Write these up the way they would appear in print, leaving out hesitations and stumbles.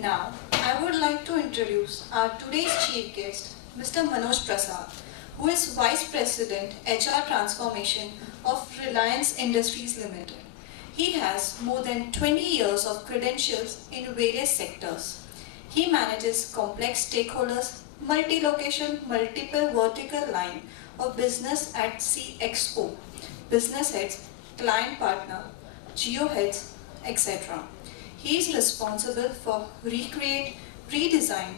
Now, I would like to introduce our today's chief guest, Mr. Manoj Prasad, who is Vice President HR Transformation of Reliance Industries Limited. He has more than 20 years of credentials in various sectors. He manages complex stakeholders, multi-location, multiple vertical line of business at CXO, business heads, client partner, geo heads, etc. He is responsible for recreate, redesign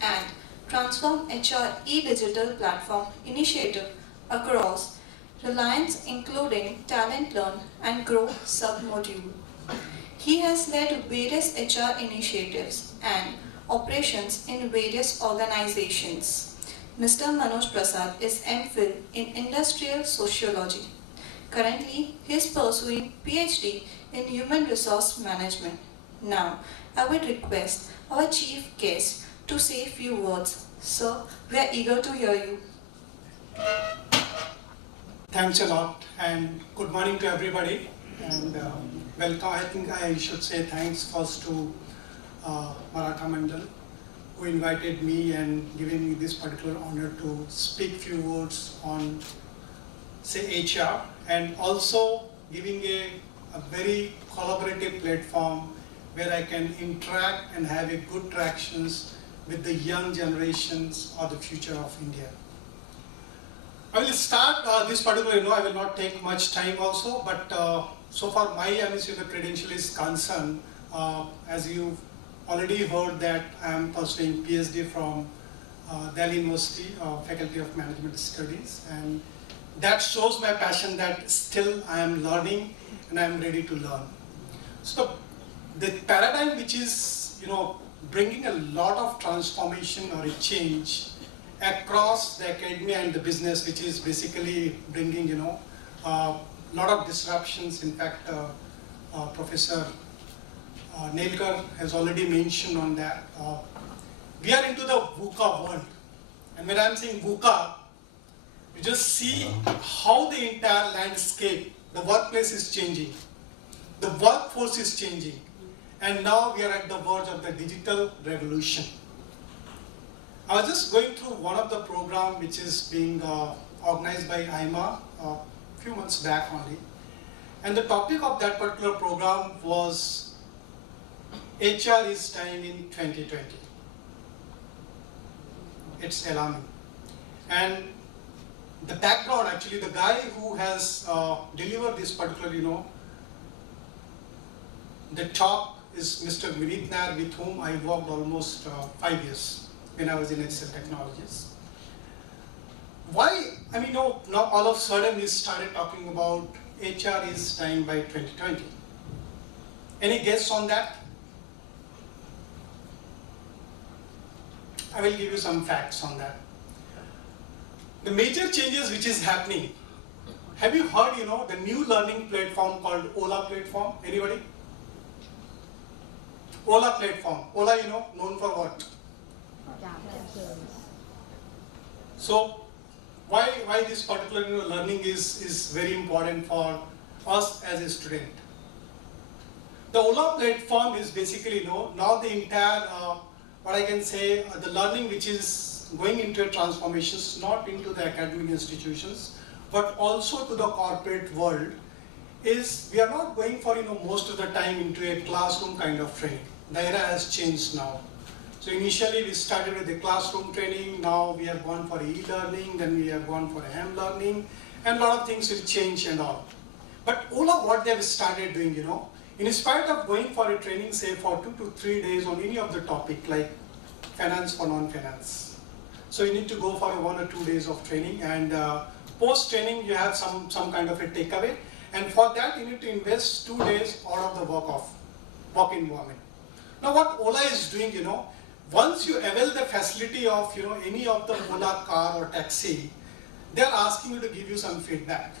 and transform HR e-digital platform initiative across Reliance, including Talent Learn and Grow sub-module. He has led various HR initiatives and operations in various organizations. Mr. Manoj Prasad is MPhil in Industrial Sociology. Currently, he is pursuing PhD in Human Resource Management. Now, I would request our chief guest to say a few words. Sir, we are eager to hear you. Thanks a lot and good morning to everybody and welcome. I think I should say thanks first to Maratha Mandal who invited me and giving me this particular honor to speak few words on say HR and also giving a very collaborative platform where I can interact and have a good tractions with the young generations of the future of India. I will start this particular, I will not take much time also, but so far my the credential is concerned, as you already heard that I am pursuing PhD from Delhi University, Faculty of Management Studies, and that shows my passion that still I am learning and I am ready to learn. So the paradigm which is, bringing a lot of transformation or a change across the academia and the business, which is basically bringing, a lot of disruptions. In fact, Professor Nelkar has already mentioned on that. We are into the VUCA world. And when I'm saying VUCA, you just see how the entire landscape, the workplace is changing. The workforce is changing. And now we are at the verge of the digital revolution. I was just going through one of the programs which is being organized by IMA a few months back only. And the topic of that particular program was HR is dying in 2020. It's alarming. And the background, actually, the guy who has delivered this particular, the talk is Mr. Vineet Nair, with whom I worked almost 5 years when I was in Excel Technologies. Why, now all of a sudden we started talking about HR is dying by 2020. Any guess on that? I will give you some facts on that. The major changes which is happening, have you heard, the new learning platform called Ola platform? Anybody? Ola platform. Ola, known for what? So, why this particular learning is very important for us as a student? The Ola platform is basically, now the entire, what I can say, the learning which is going into a transformations, not into the academic institutions, but also to the corporate world, is we are not going for, most of the time into a classroom kind of training. The era has changed now. So initially we started with the classroom training, now we have gone for e-learning, then we have gone for m-learning, and a lot of things will change and all. But all of what they have started doing, in spite of going for a training, say for 2 to 3 days on any of the topic, like finance for non-finance. So you need to go for 1 or 2 days of training, and post-training you have some kind of a takeaway, and for that you need to invest 2 days out of the work environment. Now what Ola is doing, once you avail the facility of any of the Ola car or taxi, they are asking you to give you some feedback.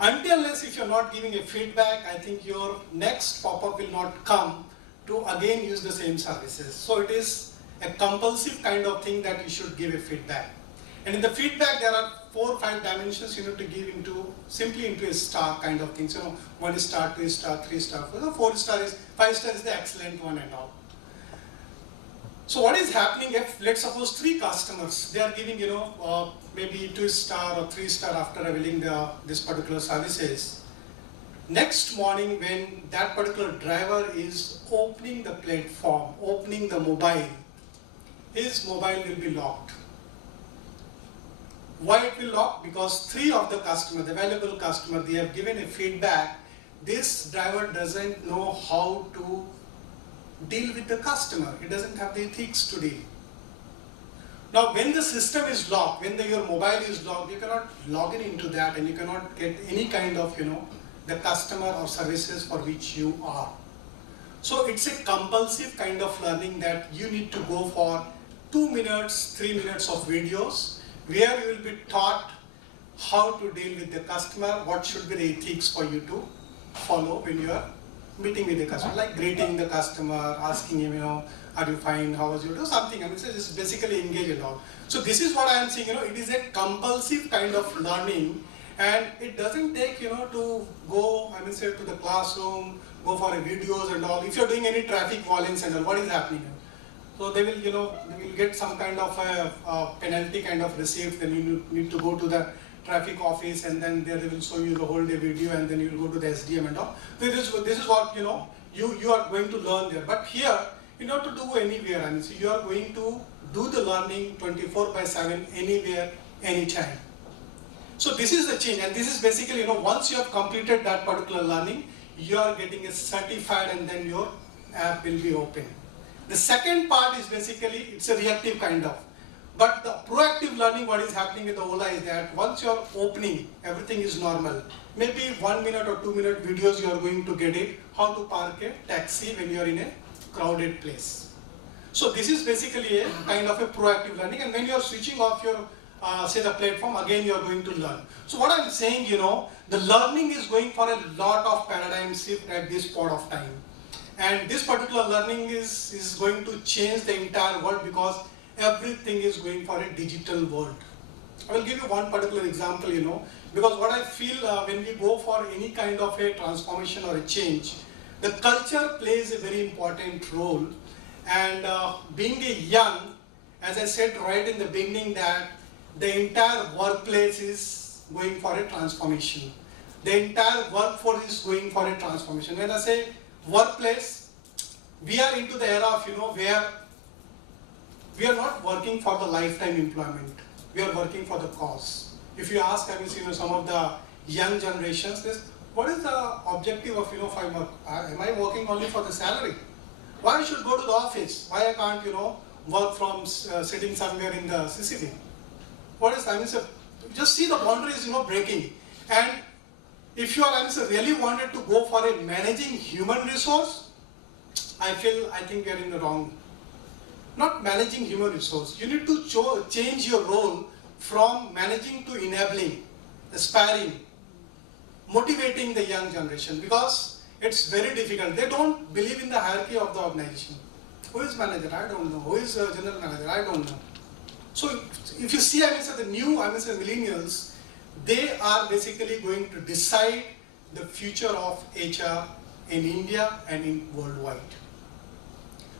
Until unless if you're not giving a feedback, I think your next pop-up will not come to again use the same services. So it is a compulsive kind of thing that you should give a feedback. And in the feedback there are 4 or 5 dimensions you need to give simply into a star kind of things. 1 star, 2 star, 3 star, 4 star is, 5 star is the excellent one and all. So what is happening if, let's suppose 3 customers, they are giving, maybe 2-star or 3-star after availing this particular services. Next morning when that particular driver is opening the platform, opening the mobile, his mobile will be locked. Why it will lock? Because 3 of the customer, the valuable customer, they have given a feedback. This driver doesn't know how to deal with the customer. He doesn't have the ethics to deal. Now when the system is locked, when your mobile is locked, you cannot log in into that and you cannot get any kind of, the customer or services for which you are. So it's a compulsive kind of learning that you need to go for 2 minutes, 3 minutes of videos where you will be taught how to deal with the customer, what should be the ethics for you to follow when you are meeting with the customer, like greeting the customer, asking him, are you fine, how was your day, something. I mean, so just basically engage a lot. So this is what I am saying, it is a compulsive kind of learning, and it doesn't take, to go, to the classroom, go for videos and all. If you're doing any traffic violence and all, what is happening? So they will, they will get some kind of a penalty kind of receipt, then you need to go to the traffic office and then there they will show you the whole day video and then you will go to the SDM and all. So this is what, you are going to learn there. But here, you don't have to do anywhere. So you are going to do the learning 24/7, anywhere, anytime. So this is the change, and this is basically, once you have completed that particular learning, you are getting a certified and then your app will be open. The second part is basically, it's a reactive kind of. But the proactive learning, what is happening with the Ola is that once you are opening, everything is normal. Maybe 1 minute or 2 minute videos you are going to get it, how to park a taxi when you are in a crowded place. So this is basically a kind of a proactive learning, and when you are switching off your, say the platform, again you are going to learn. So what I am saying, the learning is going for a lot of paradigm shift at this point of time. And this particular learning is going to change the entire world because everything is going for a digital world. I will give you one particular example, because what I feel when we go for any kind of a transformation or a change, the culture plays a very important role. And being a young, as I said right in the beginning, that the entire workplace is going for a transformation. The entire workforce is going for a transformation. When I say workplace, we are into the era of, where we are not working for the lifetime employment. We are working for the cause. If you ask, some of the young generations, what is the objective of, if I work? Am I working only for the salary? Why I should go to the office? Why I can't, work from sitting somewhere in the CCTV? What is, just see the boundaries, breaking. And if you are, really wanted to go for a managing human resource, I think we are in the wrong. Not managing human resource. You need to change your role from managing to enabling, aspiring, motivating the young generation, because it's very difficult. They don't believe in the hierarchy of the organization. Who is manager? I don't know. Who is general manager? I don't know. So if you see, the new, millennials, they are basically going to decide the future of HR in India and in worldwide.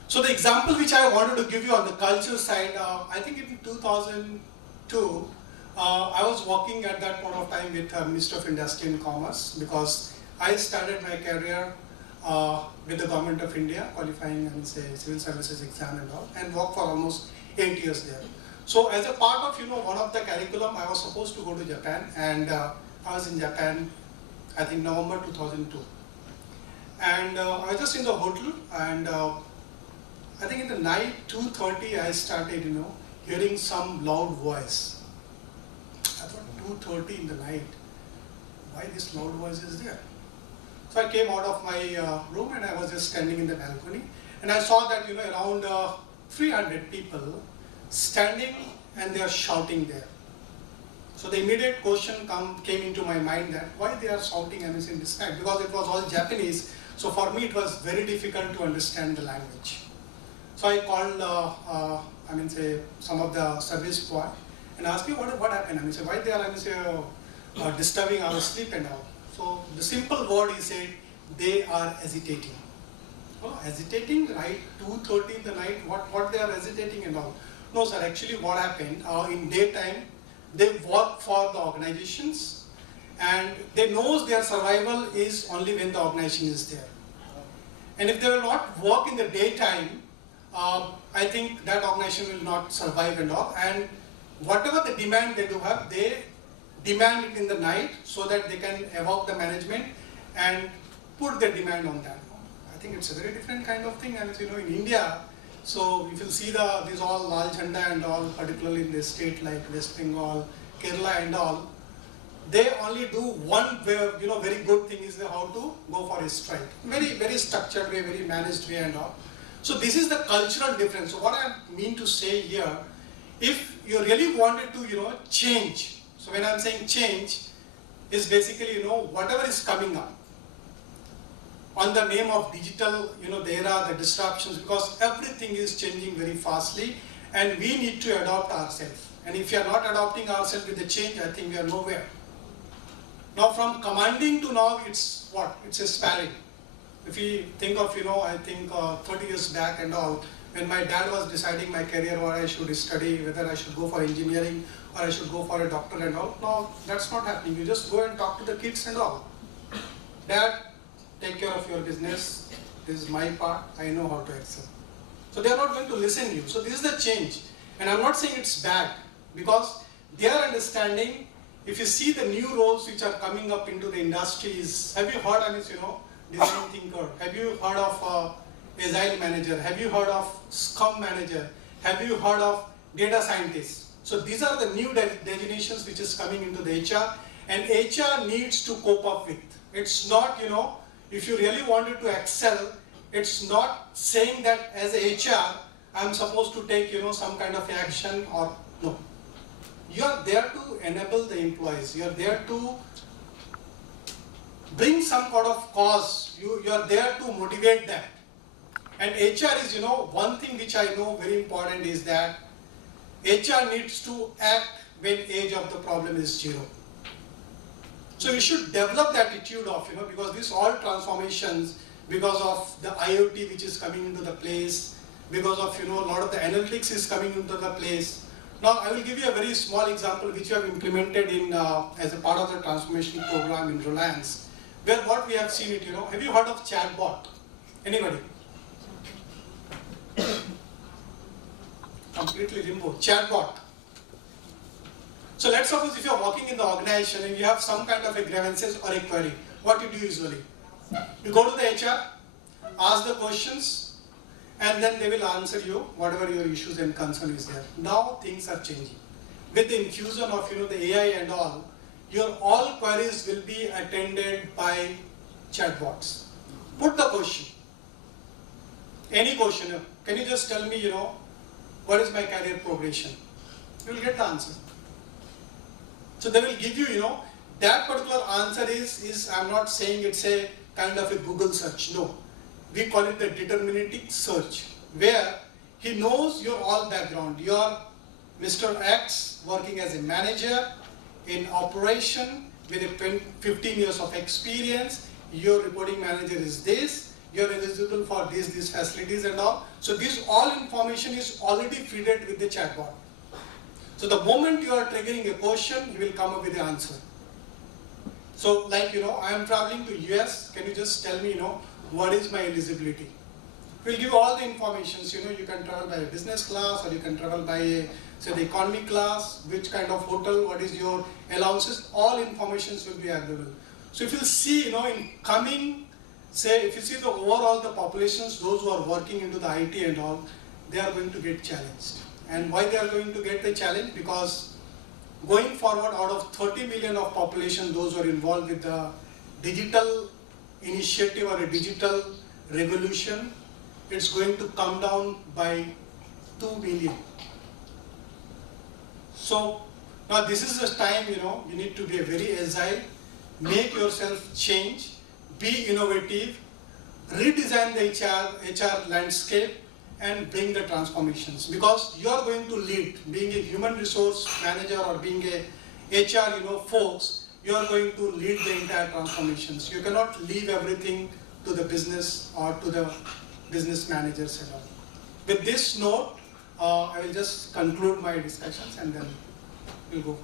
So the example which I wanted to give you on the culture side, I think in 2002, I was working at that point of time with Minister of Industry and Commerce, because I started my career with the Government of India, qualifying civil services exam and all, and worked for almost 8 years there. So as a part of one of the curriculum, I was supposed to go to Japan, and I was in Japan, I think November 2002. And I was just in the hotel, and I think in the night, 2:30, I started, hearing some loud voice. I thought 2:30 in the night, why this loud voice is there? So I came out of my room and I was just standing in the balcony, and I saw that, around 300 people standing and they are shouting there. So the immediate question came into my mind that why they are shouting in this night, because it was all Japanese. So for me, it was very difficult to understand the language. So I called, some of the service boy and asked me what happened. Why they are, disturbing our sleep and all. So the simple word he said, they are agitating. hesitating, right? 2:30 in the night, what they are hesitating and all. No, sir, actually what happened, in daytime, they work for the organizations and they know their survival is only when the organization is there. And if they will not work in the daytime, I think that organization will not survive and all. And whatever the demand they do have, they demand it in the night so that they can evoke the management and put their demand on that. I think it's a very different kind of thing. And in India, so if you see these all Lal Jhanda and all, particularly in the state like West Bengal, Kerala and all, they only do one way, very good thing is how to go for a strike. Very, very structured way, very managed way and all. So this is the cultural difference. So what I mean to say here, if you really wanted to, change. So when I'm saying change, is basically, whatever is coming up on the name of digital, the era, the disruptions, because everything is changing very fastly and we need to adopt ourselves. And if we are not adopting ourselves with the change, I think we are nowhere. Now from commanding to now, it's what? It's aspiring. If we think of, I think 30 years back and all, when my dad was deciding my career, what I should study, whether I should go for engineering or I should go for a doctor and all. No, that's not happening. You just go and talk to the kids and all. Dad, take care of your business. This is my part. I know how to excel. So they are not going to listen to you. So this is the change. And I'm not saying it's bad because they are understanding. If you see the new roles which are coming up into the industries, have you heard of this, design thinker? Have you heard of agile manager? Have you heard of scrum manager? Have you heard of data scientist? So these are the new designations which is coming into the HR and HR needs to cope up with. It's not, if you really wanted to excel, it's not saying that as a HR, I'm supposed to take, some kind of action or no. You are there to enable the employees. You are there to bring some sort of cause. You are there to motivate them. And HR is, one thing which I know very important is that HR needs to act when age of the problem is 0. So you should develop that attitude of, because these all transformations, because of the IoT which is coming into the place, because of, a lot of the analytics is coming into the place. Now, I will give you a very small example which we have implemented in as a part of the transformation program in Reliance, where what we have seen it, have you heard of chatbot? Anybody? Completely limbo. Chatbot. So let's suppose if you are working in the organization and you have some kind of a grievances or a query, what you do usually? You go to the HR, ask the questions, and then they will answer you whatever your issues and concern is there. Now things are changing. With the infusion of the AI and all, your all queries will be attended by chatbots. Put the question. Any question. Can you just tell me, what is my career progression? You will get the answer. So they will give you, that particular answer is I'm not saying it's a kind of a Google search. No. We call it the deterministic search, where he knows your all background. You are Mr. X working as a manager in operation with a 15 years of experience. Your reporting manager is this. You are eligible for these facilities and all. So this all information is already fed with the chatbot. So the moment you are triggering a question, he will come up with the answer. So like, I am traveling to US. Can you just tell me, what is my eligibility? We'll give you all the information. You can travel by a business class or you can travel by say the economy class, which kind of hotel, what is your allowances, all informations will be available. So if you see, in coming, say if you see the overall the populations, those who are working into the IT and all, they are going to get challenged. And why they are going to get the challenge? Because going forward, out of 30 million of population, those who are involved with the digital initiative or a digital revolution, it's going to come down by 2 million. So now this is the time, you need to be very agile, make yourself change, be innovative, redesign the HR landscape and bring the transformations, because you are going to lead. Being a human resource manager or being a HR, folks, you are going to lead the entire transformations. You cannot leave everything to the business or to the business managers and all. With this note, I will just conclude my discussions and then we'll go.